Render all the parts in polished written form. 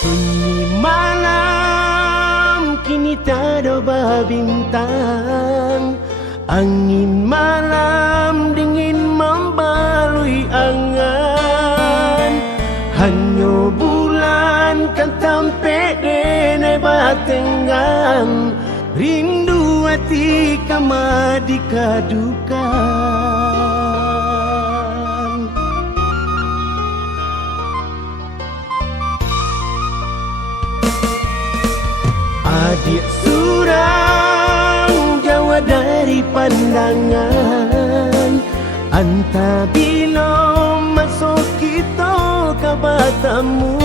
Sunyi malam kini tiada bintang, angin malam dingin membalui angan. Hanya bulan kan tampek denai batenggang, rindu hati kama dikadukan. Adik surang jauh dari pandangan, anta bila masuk kita ke batamu.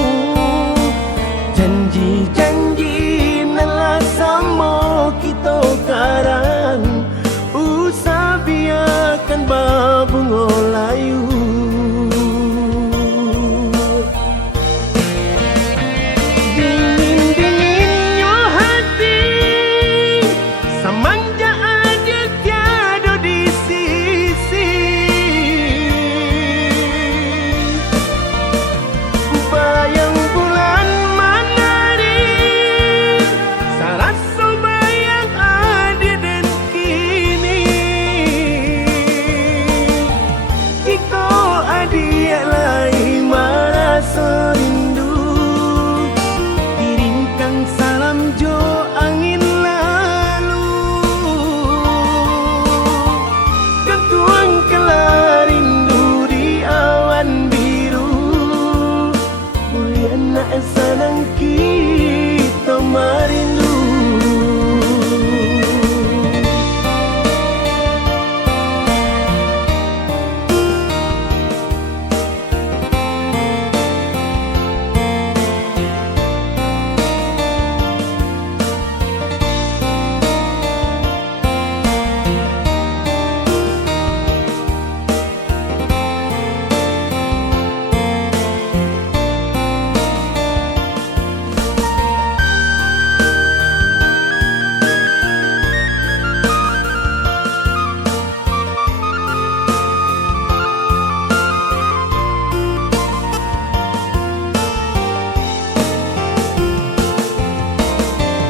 Janji-janji nalah sama kita karang, usah biarkan babungo layu. Senang kita merindu.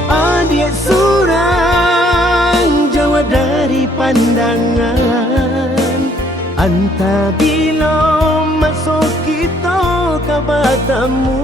Adik surang jauh dari pandangan, anta bila masuk kita ke batamu.